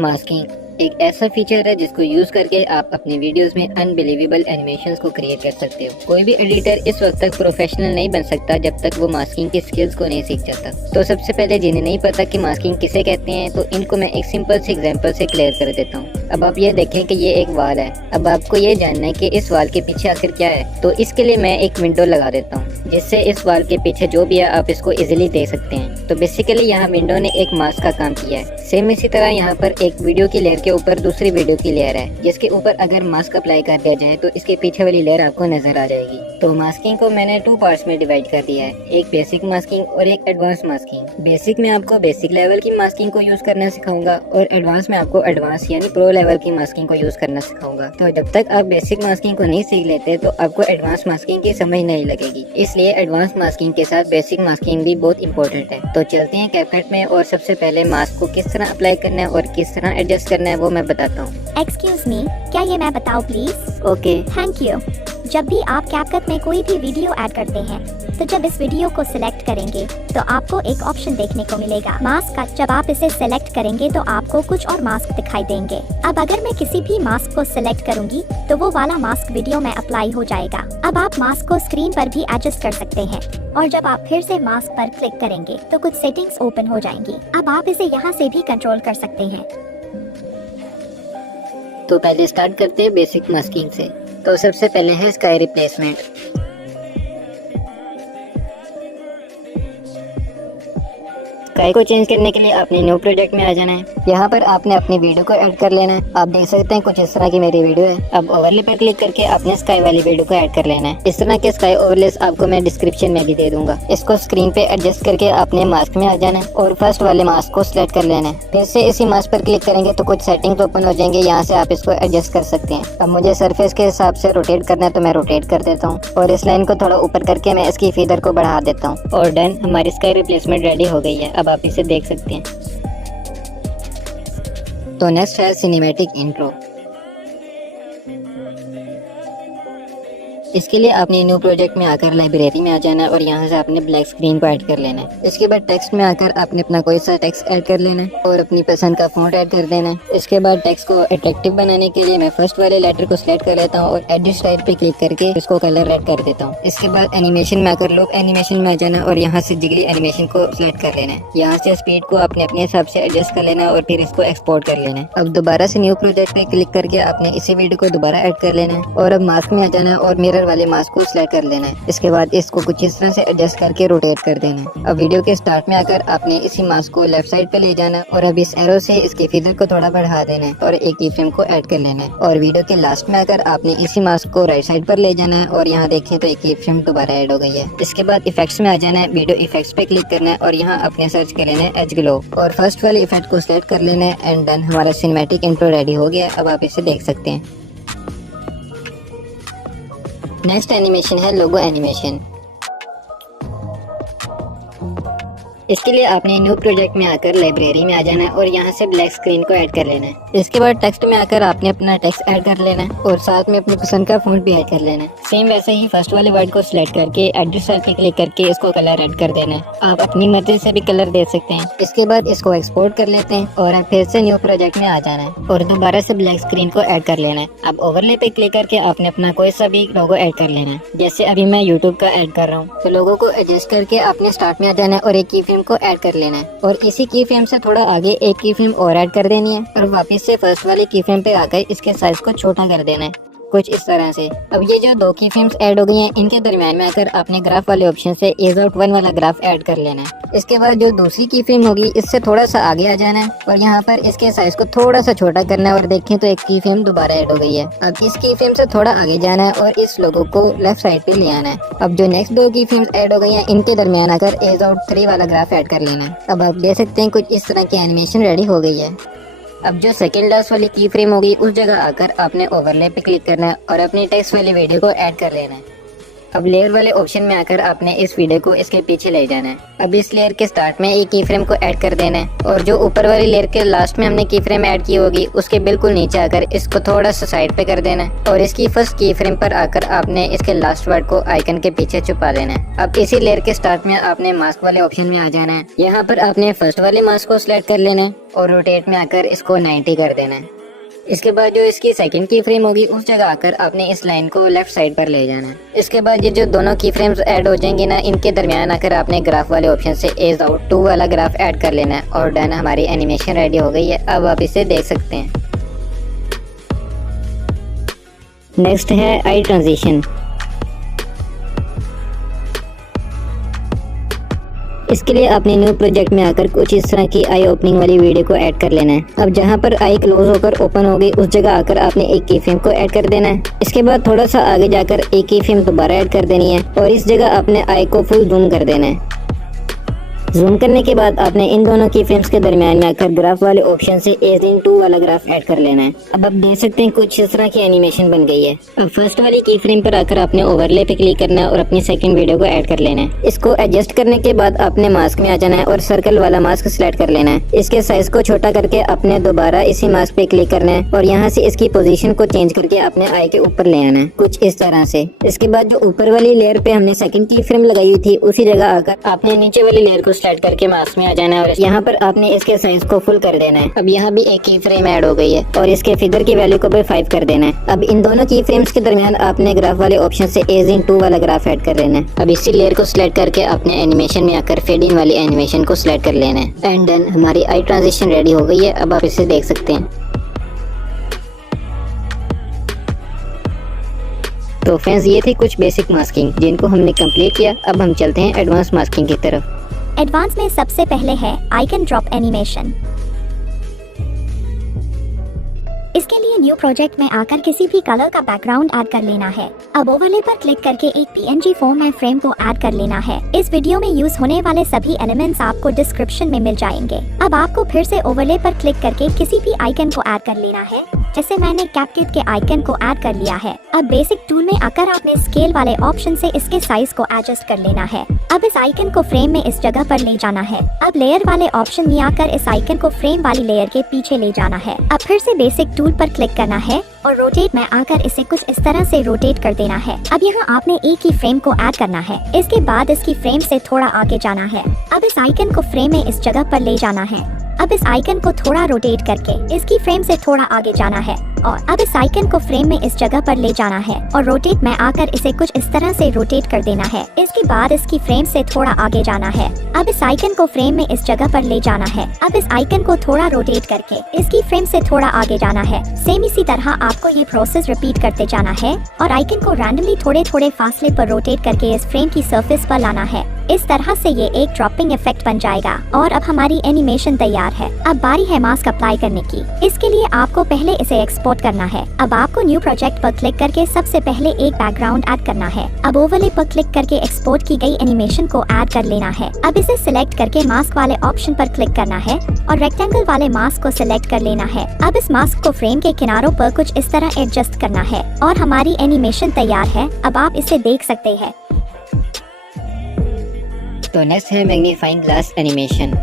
Masking एक ऐसा feature है जिसको यूज करके आप अपने वीडियोस में अनबिलीवेबल एनिमेशंस को क्रिएट कर सकते हो। कोई भी एडिटर इस वक्त तक प्रोफेशनल नहीं बन सकता जब तक वो मास्किंग की स्किल्स को नहीं सीख जाता। तो सबसे पहले जिन्हें नहीं पता कि मास्किंग किसे कहते हैं, तो इनको मैं एक सिंपल से एग्जांपल से क्लियर कर देता हूँ। अब आप ये देखें कि ये एक वाल है। अब आपको ये जानना है कि इस वाल के पीछे आखिर क्या है, तो इसके लिए मैं एक विंडो लगा देता हूँ जिससे इस वाल के पीछे जो भी है आप इसको इजीली देख सकते हैं। तो बेसिकली यहाँ विंडो ने एक मास्क का काम किया है। सेम इसी तरह यहाँ पर एक वीडियो की लेयर के ऊपर दूसरी वीडियो की लेयर है जिसके ऊपर अगर मास्क अप्लाई कर दिया जाए तो इसके पीछे वाली लेयर आपको नजर आ जाएगी। तो मास्किंग को मैंने 2 पार्ट्स में डिवाइड कर दिया है, एक बेसिक मास्किंग और एक एडवांस मास्किंग। बेसिक में आपको बेसिक लेवल की मास्किंग को यूज करना सिखाऊंगा और एडवांस में आपको एडवांस यानी प्रो लेवल की मास्किंग को यूज करना सिखाऊंगा। तो जब तक आप बेसिक मास्किंग को नहीं सीख लेते तो आपको एडवांस मास्किंग की समझ नहीं लगेगी, इसलिए एडवांस मास्किंग के साथ बेसिक मास्किंग भी बहुत इंपॉर्टेंट है। तो चलते हैं कैपकट में और सबसे पहले मास्क को किस तरह अप्लाई करना है और किस तरह एडजस्ट करना है वो मैं बताता हूँ। एक्सक्यूज मी, क्या ये मैं बताऊँ प्लीज? ओके। Thank you. जब भी आप कैपकट में कोई भी वीडियो ऐड करते हैं तो जब इस वीडियो को सिलेक्ट करेंगे तो आपको एक ऑप्शन देखने को मिलेगा मास्क का। जब आप इसे सिलेक्ट करेंगे तो आपको कुछ और मास्क दिखाई देंगे। अब अगर मैं किसी भी मास्क को सिलेक्ट करूंगी तो वो वाला मास्क वीडियो में अप्लाई हो जाएगा। अब आप मास्क को स्क्रीन पर भी एडजस्ट कर सकते हैं और जब आप फिर से मास्क पर क्लिक करेंगे तो कुछ सेटिंग्स ओपन हो जाएंगी। अब आप इसे यहाँ से भी कंट्रोल कर सकते हैं। तो पहले स्टार्ट करते हैं बेसिक मास्किंग से। तो सबसे पहले है स्काई रिप्लेसमेंट। स्काई को चेंज करने के लिए आपने न्यू प्रोजेक्ट में आ जाना है। यहाँ पर आपने अपनी वीडियो को ऐड कर लेना है। आप देख सकते हैं कुछ इस तरह की मेरी वीडियो है। अब ओवरले पर क्लिक करके आपने स्काई वाली वीडियो को ऐड कर लेना है। इस तरह के स्काई ओवरलेस आपको मैं डिस्क्रिप्शन में भी दे दूंगा। इसको स्क्रीन पे एडजस्ट करके आपने मास्क में आ जाना है और फर्स्ट वाले मास्क को सिलेक्ट कर लेना है। फिर से इसी मास्क पर क्लिक करेंगे तो कुछ सेटिंग्स ओपन हो जाएंगे, यहाँ से आप इसको एडजस्ट कर सकते हैं। अब मुझे सरफेस के हिसाब से रोटेट करना है तो मैं रोटेट कर देता हूँ और इस लाइन को थोड़ा ऊपर करके मैं इसकी फीदर को बढ़ा देता हूँ। और डन, हमारी स्काई रिप्लेसमेंट रेडी हो गई है। अब आप इसे देख सकते हैं। तो नेक्स्ट है सिनेमैटिक इंट्रो। इसके लिए आपने न्यू प्रोजेक्ट में आकर लाइब्रेरी में आ जाना है और यहाँ से आपने ब्लैक स्क्रीन को ऐड कर लेना है। इसके बाद टेक्स्ट में आकर आपने अपना कोई सा टेक्स्ट ऐड कर लेना है और अपनी पसंद का फॉन्ट ऐड कर देना है। इसके बाद टेक्स्ट को अट्रैक्टिव बनाने के लिए मैं फर्स्ट वाले लेटर को सिलेक्ट कर लेता हूँ और एडिट स्टाइल पे क्लिक करके इसको कलर रेड कर देता हूँ। इसके बाद एनिमेशन में आकर लूप एनिमेशन में आ जाना और यहाँ से जिगली एनिमेशन को सिलेक्ट कर लेना है। यहाँ से स्पीड को आपने अपने हिसाब से एडजस्ट कर लेना और फिर इसको एक्सपोर्ट कर लेना है। अब दोबारा से न्यू प्रोजेक्ट पे क्लिक करके आपने इसी वीडियो को दोबारा ऐड कर लेना है और अब मास्क में आ जाना और मिरर वाले मास्क को कर लेना है। इसके बाद इसको कुछ इस तरह से एडजस्ट करके रोटेट कर देना है। अब वीडियो के स्टार्ट में आकर आपने इसी मास्क को लेफ्ट साइड पे ले जाना और अब इस एरो से इसके फीदर को थोड़ा बढ़ा देना है और एक की फ्रेम को ऐड कर लेना है। और वीडियो के लास्ट में आकर आपने इसी मास्क को राइट साइड पर ले जाना है और यहाँ देखिए तो एक की फ्रेम दोबारा ऐड हो गई है। इसके बाद इफेक्ट्स में आ जाना है, वीडियो इफेक्ट्स पे क्लिक करना है और यहाँ आपने सर्च कर लेना है एज ग्लो और फर्स्ट वाले इफेक्ट को सिलेक्ट कर लेना है एंड डन, हमारा सिनेमैटिक इंट्रो रेडी हो गया। अब आप इसे देख सकते हैं। नेक्स्ट एनिमेशन है लोगो एनिमेशन। इसके लिए आपने न्यू प्रोजेक्ट में आकर लाइब्रेरी में आ जाना है और यहाँ से ब्लैक स्क्रीन को ऐड कर लेना है। इसके बाद टेक्स्ट में आकर आपने अपना टेक्स्ट ऐड कर लेना है और साथ में अपनी पसंद का फॉन्ट भी ऐड कर लेना है। सेम वैसे ही फर्स्ट वाले वर्ड को सिलेक्ट करके एडिट स्टाइल पे क्लिक करके इसको कलर ऐड कर देना है। आप अपनी मर्जी से भी कलर दे सकते हैं। इसके बाद इसको एक्सपोर्ट कर लेते हैं और अब फिर से न्यू प्रोजेक्ट में आ जाना है और दोबारा से ब्लैक स्क्रीन को ऐड कर लेना है। अब ओवरले पे क्लिक करके आपने अपना कोई सा भी लोगो ऐड कर लेना है। जैसे अभी मैं यूट्यूब का ऐड कर रहा हूँ तो लोगो को एडजस्ट करके आपने स्टार्ट में आ जाना है और एक की फ्रेम को ऐड कर लेना है और इसी की फ्रेम से थोड़ा आगे एक की फ्रेम और ऐड कर देनी है और वापस से फर्स्ट वाली की फ्रेम पे आकर इसके साइज को छोटा कर देना है कुछ इस तरह से। अब ये जो 2 की फ्रेम्स ऐड हो गई हैं इनके दरमियान में आकर आपने ग्राफ वाले ऑप्शन से एज आउट 1 वाला ग्राफ ऐड कर लेना है। इसके बाद जो दूसरी की फ्रेम होगी इससे थोड़ा सा आगे आ जाना है और यहाँ पर इसके साइज को थोड़ा सा छोटा करना है और देखें तो एक की फ्रेम दोबारा ऐड हो गई है। अब इस की फ्रेम से थोड़ा आगे जाना है और इस लोगो को लेफ्ट साइड पे ले आना है। अब जो नेक्स्ट 2 की फ्रेम्स ऐड हो गई हैं इनके दरमियान आकर एज आउट 3 वाला ग्राफ ऐड कर लेना है। अब आप देख सकते हैं कुछ इस तरह की एनिमेशन रेडी हो गई है। अब जो सेकंड लास्ट वाली की फ्रेम होगी उस जगह आकर आपने ओवरले पे क्लिक करना है और अपनी टेक्स्ट वाली वीडियो को ऐड कर लेना है। अब लेयर वाले ऑप्शन में आकर आपने इस वीडियो को इसके पीछे ले जाना है। अब इस लेयर के स्टार्ट में एक की फ्रेम को ऐड कर देना है और जो ऊपर वाली लेयर के लास्ट में हमने की फ्रेम ऐड की होगी उसके बिल्कुल नीचे आकर इसको थोड़ा सा साइड पे कर देना है और इसकी फर्स्ट की फ्रेम पर आकर आपने इसके लास्ट वर्ड को आइकन के पीछे छुपा देना है। अब इसी लेयर के स्टार्ट में आपने मास्क वाले ऑप्शन में आ जाना है। यहाँ पर आपने फर्स्ट वाले मास्क को सिलेक्ट कर लेना है और रोटेट में आकर इसको 90 कर देना है। इसके बाद जो इसकी सेकंड की फ्रेम होगी उस जगह आकर आपने इस लाइन को लेफ्ट साइड पर ले जाना है। इसके बाद ये जो दोनों की फ्रेम्स ऐड हो जाएंगी ना, इनके दरमियान आकर आपने ग्राफ वाले ऑप्शन से एज आउट 2 वाला ग्राफ ऐड कर लेना है और डन, हमारी एनिमेशन रेडी हो गई है। अब आप इसे देख सकते हैं। नेक्स्ट है आई ट्रांजिशन। इसके लिए आपने न्यू प्रोजेक्ट में आकर कुछ इस तरह की आई ओपनिंग वाली वीडियो को ऐड कर लेना है। अब जहां पर आई क्लोज होकर ओपन हो गई उस जगह आकर आपने एक की फ्रेम को ऐड कर देना है। इसके बाद थोड़ा सा आगे जाकर एक की फ्रेम दोबारा ऐड कर देनी है और इस जगह आपने आई को फुल जूम कर देना है। जूम करने के बाद आपने इन दोनों की फ्रेम्स के दरमियान में आकर ग्राफ वाले ऑप्शन से एज इन 2 वाला ग्राफ ऐड कर लेना है। अब आप देख सकते हैं कुछ इस तरह की एनिमेशन बन गई है। अब फर्स्ट वाली की फ्रेम पर आकर आपने ओवरले पे क्लिक करना है और अपनी सेकंड वीडियो को ऐड कर लेना है। इसको एडजस्ट करने के बाद आपने मास्क में आ जाना है और सर्कल वाला मास्क सिलेक्ट कर लेना है। इसके साइज को छोटा करके आपने दोबारा इसी मास्क पे क्लिक करना है और यहाँ से इसकी पोजीशन को चेंज करके अपने आई के ऊपर ले आना है, कुछ इस तरह से। इसके बाद जो ऊपर वाली लेयर पे हमने सेकंड की फ्रेम लगाई हुई थी उसी जगह आकर आपने नीचे वाली लेयर को सिलेक्ट करके मास्क आ जाना है और यहाँ पर आपने इसके साइज को फुल कर देना है। अब यहाँ भी एक की फ्रेम ऐड हो गई है और इसके फिगर की वैल्यू को भी 5 कर देना है। अब इन दोनों की फ्रेम्स के दरमियान आपने ग्राफ वाले ऑप्शन से एज इन 2 वाला ग्राफ ऐड कर लेना है। अब इसी लेयर को सिलेक्ट करके अपने एनिमेशन में आकर फेड इन वाली एनिमेशन को सिलेक्ट कर लेना है एंड देन हमारी आई ट्रांजिशन रेडी हो गई है। अब आप इसे देख सकते हैं। तो फ्रेंड्स, ये थी कुछ बेसिक मास्किंग जिनको हमने कंप्लीट किया। अब हम चलते हैं एडवांस मास्किंग की तरफ। एडवांस में सबसे पहले है आइकन ड्रॉप एनिमेशन। इसके लिए न्यू प्रोजेक्ट में आकर किसी भी कलर का बैकग्राउंड ऐड कर लेना है। अब ओवरले पर क्लिक करके एक PNG फॉर्म में फ्रेम को ऐड कर लेना है। इस वीडियो में यूज होने वाले सभी एलिमेंट्स आपको डिस्क्रिप्शन में मिल जाएंगे। अब आपको फिर से ओवरले पर क्लिक करके किसी भी आइकन को ऐड कर लेना है। जैसे मैंने कैपकट के आइकन को ऐड कर लिया है। अब बेसिक टूल में आकर आपने स्केल वाले ऑप्शन से इसके साइज को एडजस्ट कर लेना है। अब इस आइकन को फ्रेम में इस जगह पर ले जाना है। अब लेयर वाले ऑप्शन में आकर इस आइकन को फ्रेम वाली लेयर के पीछे ले जाना है। अब फिर से बेसिक टूल पर क्लिक करना है और रोटेट में आकर इसे कुछ इस तरह से रोटेट कर देना है। अब यहाँ आपने एक ही फ्रेम को ऐड करना है। इसके बाद इसकी फ्रेम से थोड़ा आगे जाना है। अब इस आइकन को फ्रेम में इस जगह पर ले जाना है। अब इस आइकन को थोड़ा रोटेट करके इसकी फ्रेम से थोड़ा आगे जाना है और अब इस आइकन को फ्रेम में इस जगह पर ले जाना है और रोटेट में आकर इसे कुछ इस तरह से रोटेट कर देना है। इसके बाद इसकी फ्रेम से थोड़ा आगे जाना है। अब इस आइकन को फ्रेम में इस जगह पर ले जाना है। अब इस आइकन को थोड़ा रोटेट करके इसकी फ्रेम से थोड़ा आगे जाना है। सेम इसी तरह आपको ये प्रोसेस रिपीट करते जाना है और आइकन को रैंडमली थोड़े थोड़े फासले पर रोटेट करके इस फ्रेम की सरफेस पर लाना है। इस तरह से ये एक ड्रॉपिंग इफेक्ट बन जाएगा और अब हमारी एनिमेशन तैयार है। अब बारी है मास्क अप्लाई करने की। इसके लिए आपको पहले इसे एक्सपोर्ट करना है। अब आपको न्यू प्रोजेक्ट पर क्लिक करके सबसे पहले एक बैकग्राउंड ऐड करना है। अब ओवरले पर क्लिक करके एक्सपोर्ट की गई एनिमेशन को ऐड कर लेना है। अब इसे सिलेक्ट करके मास्क वाले ऑप्शन पर क्लिक करना है और रेक्टेंगल वाले मास्क को सिलेक्ट कर लेना है। अब इस मास्क को फ्रेम के किनारों पर कुछ इस तरह एडजस्ट करना है और हमारी एनिमेशन तैयार है। अब आप इसे देख सकते हैं। तो नेक्स्ट है मैग्नीफाइंग ग्लास एनिमेशन।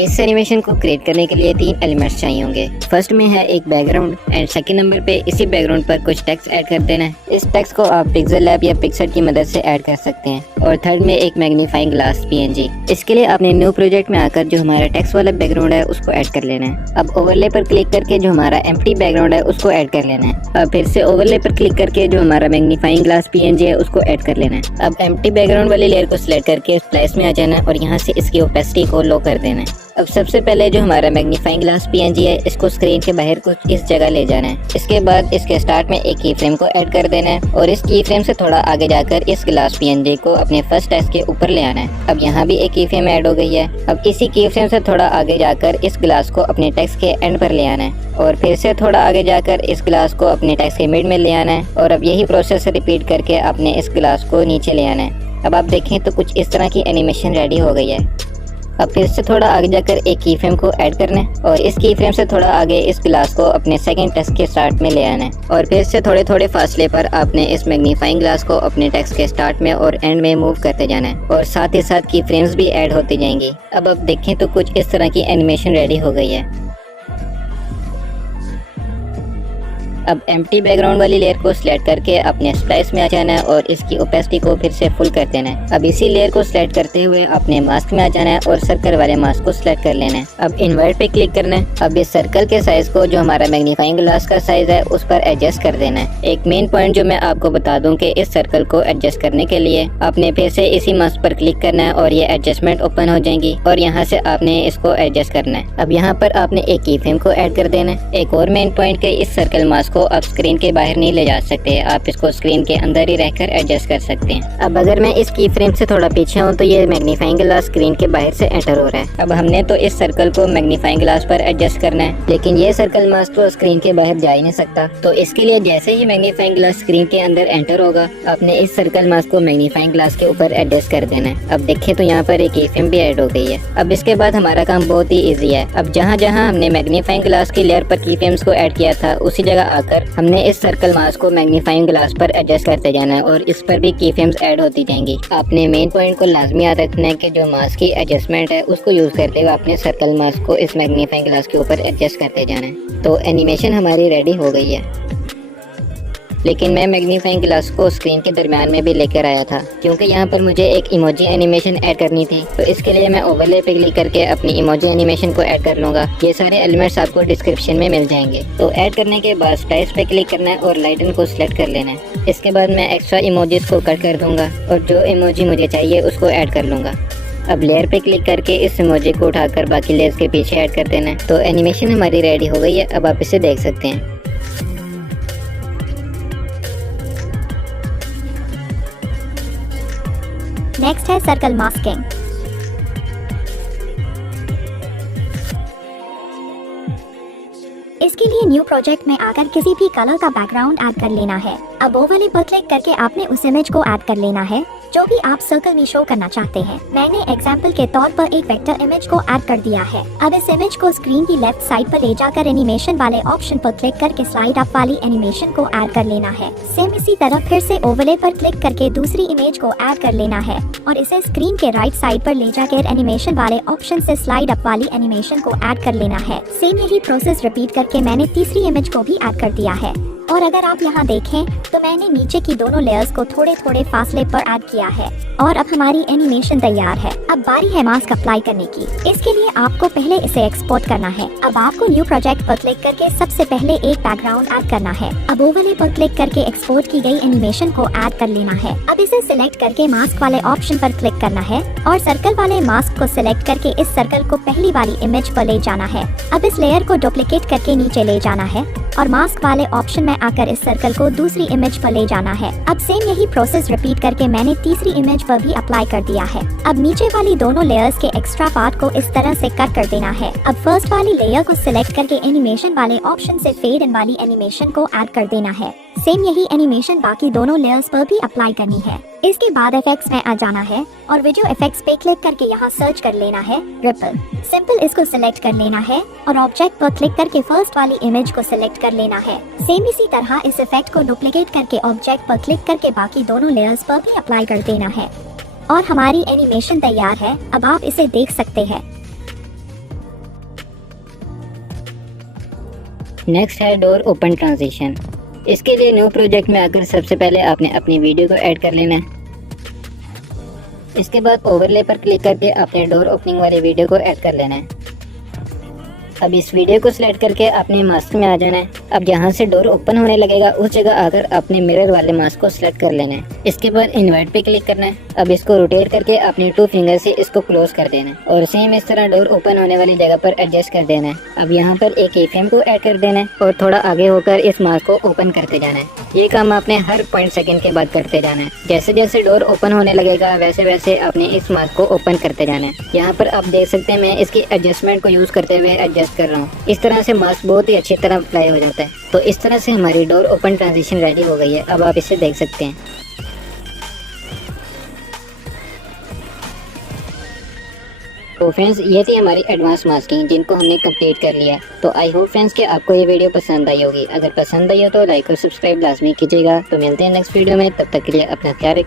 इस एनिमेशन को क्रिएट करने के लिए 3 एलिमेंट्स चाहिए होंगे। फर्स्ट में है एक बैकग्राउंड एंड सेकंड नंबर पे इसी बैकग्राउंड पर कुछ टेक्स्ट ऐड कर देना है। इस टेक्स्ट को आप पिक्सेल लैब या पिक्सेल की मदद से ऐड कर सकते हैं। और थर्ड में एक मैग्नीफाइंग ग्लास PNG। इसके लिए आपने न्यू प्रोजेक्ट में आकर जो हमारा टेक्स्ट वाला बैकग्राउंड है उसको ऐड कर लेना है। अब ओवरले पर क्लिक करके जो हमारा एम्प्टी बैकग्राउंड है उसको ऐड कर लेना है। अब फिर से ओवरले पर क्लिक करके जो हमारा मैग्नीफाइंग ग्लास PNG है उसको ऐड कर लेना है। अब एम्प्टी बैकग्राउंड वाली लेयर को सिलेक्ट करके स्प्लाइस में आ जाना है और यहाँ से इसकी ओपेसिटी को लो कर देना है। अब सबसे पहले जो हमारा मैग्नीफाइंग ग्लास PNG है इसको स्क्रीन के बाहर कुछ इस जगह ले जाना है। इसके बाद इसके स्टार्ट में एक की फ्रेम को ऐड कर देना है और इस की फ्रेम से थोड़ा आगे जाकर इस ग्लास PNG को अपने फर्स्ट टेक्स्ट के ऊपर ले आना है। अब यहाँ भी एक की फ्रेम ऐड हो गई है। अब इसी की फ्रेम से थोड़ा आगे जाकर इस ग्लास को अपने टेक्स्ट के एंड पर ले आना है और फिर से थोड़ा आगे जाकर इस ग्लास को अपने टेक्स्ट के मिड में ले आना है और अब यही प्रोसेस रिपीट करके आपने इस ग्लास को नीचे ले आना है। अब आप देखें तो कुछ इस तरह की एनिमेशन रेडी हो गई है। अब फिर से थोड़ा आगे जाकर एक की फ्रेम को ऐड करना है और इस की फ्रेम से थोड़ा आगे इस ग्लास को अपने सेकंड टेक्स्ट के स्टार्ट में ले आना है और फिर से थोड़े थोड़े फासले पर आपने इस मैग्नीफाइंग ग्लास को अपने टेक्स्ट के स्टार्ट में और एंड में मूव करते जाना है और साथ ही साथ की फ्रेम्स भी ऐड होती जाएंगी। अब आप देखें तो कुछ इस तरह की एनिमेशन रेडी हो गई है। अब एम्प्टी बैकग्राउंड वाली लेयर को सिलेक्ट करके अपने स्प्लाइस में आ जाना है और इसकी ओपेसिटी को फिर से फुल कर देना है। अब इसी लेयर को सिलेक्ट करते हुए अपने मास्क में आ जाना है और सर्कल वाले मास्क को सिलेक्ट कर लेना है। अब इन्वर्ट पे क्लिक करना है। अब इस सर्कल के साइज को जो हमारा मैग्नीफाइंग ग्लास का साइज है उस पर एडजस्ट कर देना है। एक मेन पॉइंट जो मैं आपको बता दूं कि इस सर्कल को एडजस्ट करने के लिए आपने फिर से इसी मास्क पर क्लिक करना है और ये एडजस्टमेंट ओपन हो जाएंगी और यहाँ से आपने इसको एडजस्ट करना है। अब यहाँ पर आपने एक की फ्रेम को ऐड कर देना है। एक और मेन पॉइंट के इस सर्कल मास्क को आप स्क्रीन के बाहर नहीं ले जा सकते, आप इसको स्क्रीन के अंदर ही रहकर एडजस्ट कर सकते हैं। अब अगर मैं इस की फ्रेम से थोड़ा पीछे हूँ तो ये मैग्नीफाइंग ग्लास स्क्रीन के बाहर से एंटर हो रहा है। अब हमने तो इस सर्कल को मैग्नीफाइंग ग्लास पर एडजस्ट करना है, लेकिन ये सर्कल मास्क तो स्क्रीन के बाहर जा ही नहीं सकता। तो इसके लिए जैसे ही मैग्नीफाइंग ग्लास स्क्रीन के अंदर एंटर होगा आपने इस सर्कल मास्क को मैग्नीफाइंग ग्लास के ऊपर एडजस्ट कर देना है। अब देखें तो यहाँ पर एक की फ्रेम भी ऐड हो गई है। अब इसके बाद हमारा काम बहुत ही ईजी है। अब जहाँ जहाँ हमने मैग्नीफाइंग ग्लास की लेयर पर की फ्रेम्स को ऐड किया था उसी जगह आकर हमने इस सर्कल मास्क को मैग्नीफाइंग ग्लास पर एडजस्ट करते जाना है और इस पर भी की फ्रेम्स ऐड होती जाएंगी। आपने मेन पॉइंट को लाजमी याद रखना है कि जो मास्क की एडजस्टमेंट है उसको यूज करते हुए अपने सर्कल मास्क को इस मैग्नीफाइंग ग्लास के ऊपर एडजस्ट करते जाना है। तो एनिमेशन हमारी रेडी हो गई है, लेकिन मैं मैग्नीफाइंग ग्लास को स्क्रीन के दरमियान में भी लेकर आया था क्योंकि यहाँ पर मुझे एक इमोजी एनिमेशन ऐड करनी थी। तो इसके लिए मैं ओवरले पे क्लिक करके अपनी इमोजी एनिमेशन को ऐड कर लूँगा। ये सारे एलिमेंट्स आपको डिस्क्रिप्शन में मिल जाएंगे। तो ऐड करने के बाद स्टाइल्स पे क्लिक करना है और लाइटन को सिलेक्ट कर लेना है। इसके बाद मैं एक्स्ट्रा इमोजीज को कट कर दूंगा और जो इमोजी मुझे चाहिए उसको ऐड कर लूँगा। अब लेयर पे क्लिक करके इस इमोजी को उठाकर बाकी लेयर्स के पीछे ऐड कर देना है। तो एनिमेशन हमारी रेडी हो गई है। अब आप इसे देख सकते हैं। नेक्स्ट है सर्कल मास्किंग। इसके लिए न्यू प्रोजेक्ट में आकर किसी भी कलर का बैकग्राउंड ऐड कर लेना है। अब ओवरले पर क्लिक करके आपने उस इमेज को ऐड कर लेना है जो भी आप सर्कल में शो करना चाहते हैं। मैंने एग्जाम्पल के तौर पर एक वेक्टर इमेज को ऐड कर दिया है। अब इस इमेज को स्क्रीन की लेफ्ट साइड पर ले जाकर एनिमेशन वाले ऑप्शन पर क्लिक करके स्लाइड अप वाली एनिमेशन को ऐड कर लेना है। सेम इसी तरह फिर से ओवरले पर क्लिक करके दूसरी इमेज को ऐड कर लेना है और इसे स्क्रीन के राइट साइड पर ले जाकर एनिमेशन वाले ऑप्शन से स्लाइड अप वाली एनिमेशन को ऐड कर लेना है। सेम यही प्रोसेस रिपीट करके मैंने तीसरी इमेज को भी ऐड कर दिया है। और अगर आप यहाँ देखें तो मैंने नीचे की दोनों लेयर्स को थोड़े थोड़े फासले पर ऐड किया है और अब हमारी एनिमेशन तैयार है। अब बारी है मास्क अप्लाई करने की। इसके लिए आपको पहले इसे एक्सपोर्ट करना है। अब आपको न्यू प्रोजेक्ट पर क्लिक करके सबसे पहले एक बैकग्राउंड ऐड करना है। अब ओवरले पर क्लिक करके एक्सपोर्ट की गई एनिमेशन को ऐड कर लेना है। अब इसे सिलेक्ट करके मास्क वाले ऑप्शन पर क्लिक करना है और सर्कल वाले मास्क को सिलेक्ट करके इस सर्कल को पहली वाली इमेज पर ले जाना है। अब इस लेयर को डुप्लीकेट करके नीचे ले जाना है और मास्क वाले ऑप्शन में आकर इस सर्कल को दूसरी इमेज पर ले जाना है। अब सेम यही प्रोसेस रिपीट करके मैंने तीसरी इमेज पर भी अप्लाई कर दिया है। अब नीचे वाली दोनों लेयर्स के एक्स्ट्रा पार्ट को इस तरह से कट कर देना है। अब फर्स्ट वाली लेयर को सिलेक्ट करके एनिमेशन वाले ऑप्शन से फेड इन वाली एनिमेशन को ऐड कर देना है। सेम यही एनिमेशन बाकी दोनों लेयर्स पर भी अप्लाई करनी है। इसके बाद इफेक्ट्स में आ जाना है और वीडियो इफेक्ट्स पे क्लिक करके यहाँ सर्च कर लेना है रिपल। सिंपल इसको सिलेक्ट कर लेना है और ऑब्जेक्ट पर क्लिक करके फर्स्ट वाली इमेज को सिलेक्ट कर लेना है। सेम इसी तरह इस इफेक्ट को डुप्लीकेट करके ऑब्जेक्ट पर क्लिक करके बाकी दोनों लेयर्स पर भी अप्लाई कर देना है और हमारी एनिमेशन तैयार है। अब आप इसे देख सकते हैं। नेक्स्ट है डोर ओपन ट्रांजिशन। इसके लिए न्यू प्रोजेक्ट में आकर सबसे पहले आपने अपनी वीडियो को ऐड कर लेना है। इसके बाद ओवरले पर क्लिक करके अपने डोर ओपनिंग वाली वीडियो को ऐड कर लेना है। अब इस वीडियो को सिलेक्ट करके अपने मास्क में आ जाना है। अब जहाँ से डोर ओपन होने लगेगा उस जगह आकर अपने मिरर वाले मास्क को सिलेक्ट कर लेना है। इसके बाद इन्वर्ट पे क्लिक करना है। अब इसको रोटेट करके अपने 2 फिंगर से इसको क्लोज कर देना है और सेम इस तरह डोर ओपन होने वाली जगह पर एडजस्ट कर देना है। अब यहाँ पर एक की-फ्रेम को ऐड कर देना है और थोड़ा आगे होकर इस मास्क को ओपन करते जाना है। ये काम आपने हर 0.5 सेकंड के बाद करते जाना है। जैसे जैसे डोर ओपन होने लगेगा वैसे वैसे आपने इस मास्क को ओपन करते जाना है। यहाँ पर आप देख सकते हैं मैं इसकी एडजस्टमेंट को यूज करते हुए एडजस्ट कर रहा हूँ। इस तरह से मास्क बहुत ही अच्छी तरह अप्लाई हो जाता है। तो इस तरह से हमारी डोर ओपन ट्रांजिशन रेडी हो गई है। अब आप इसे देख सकते हैं। तो फ्रेंड्स ये थी हमारी एडवांस मास्किंग जिनको हमने कंप्लीट कर लिया है। तो आई होप फ्रेंड्स कि आपको ये वीडियो पसंद आई होगी। अगर पसंद आई हो तो लाइक और सब्सक्राइब लाजमी कीजिएगा। तो मिलते हैं नेक्स्ट वीडियो में, तब तक के लिए अपना ख्याल रखें।